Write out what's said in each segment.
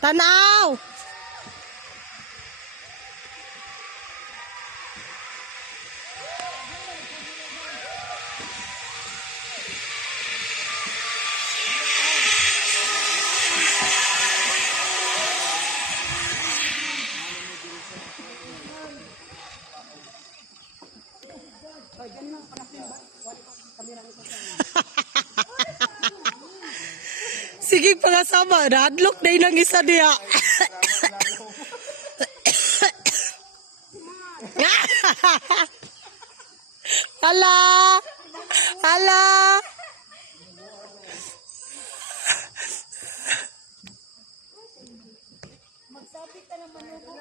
Tanaw! Sige pangasama, radlock na inang isa niya. Hala! Hala! Magsabit ka ng manubo.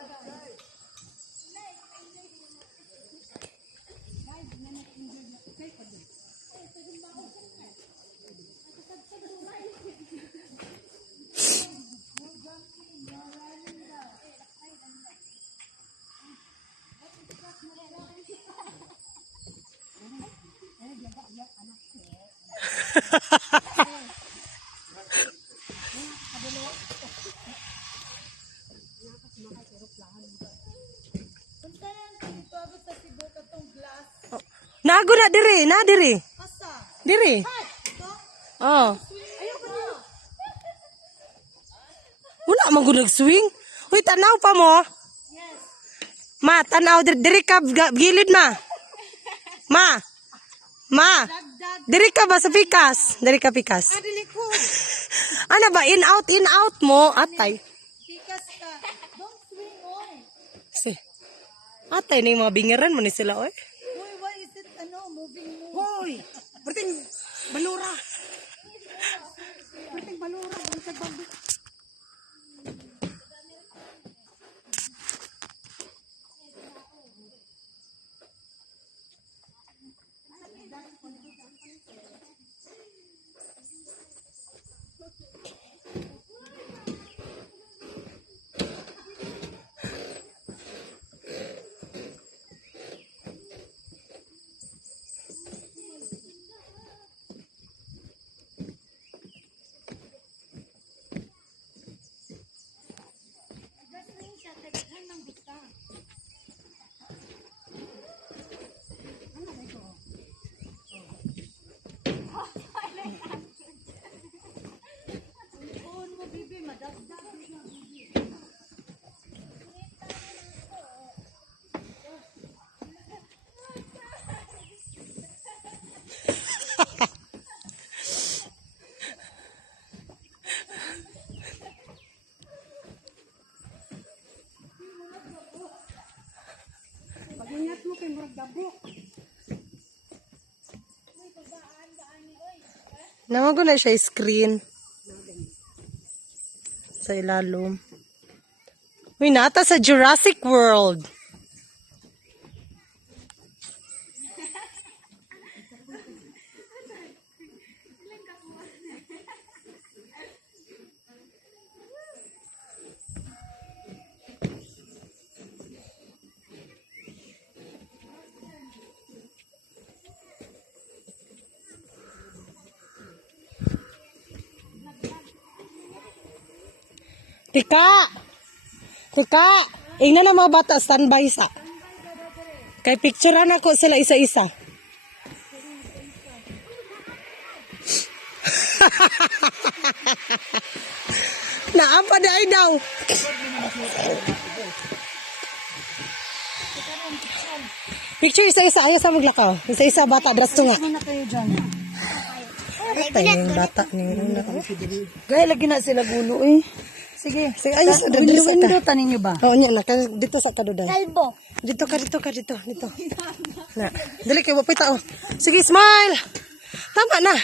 Nago na diri, na diri. Asa? Diri. Oh. Ayoko na. Wala man gud nag-swing. Uy, tanaw pa mo. Yes. Ma, tanaw diri ka gilid ma. Ma. Ma. Dagdag. Diri ka ba sa pikas? Diri ka pikas. Adili ko. Ano ba in out mo atay. Pikas ka. Don't swing on. Si. Atay ni mga bingeran mo ni sila oy. Uy, why is it moving mo? Hoy, berting balura. Perting balura. Buntag babi. Pag-ingat mo kay murag dabo. Naman ko na siya screen. Sa ilalom. Uy, nata sa Jurassic World. Tika, ingnan na mga bata, standby sa. Kay picturean ako sila isa-isa. Naampa na ay daw. Picture isa-isa, ayaw sa maglakaw. Isa-isa bata, dras tunga. Ano na kayo dyan? Ito yung bata ni Runa. Gaya, lagi na sila gulo eh. Sige. Sige, ayun sa dadres ito. Window tanin nyo ba? Oo, niya na. Dito sa kaduday. Kalbo. Dito. Na. Dali kayo, wapay tao. Sige, smile. Tama na.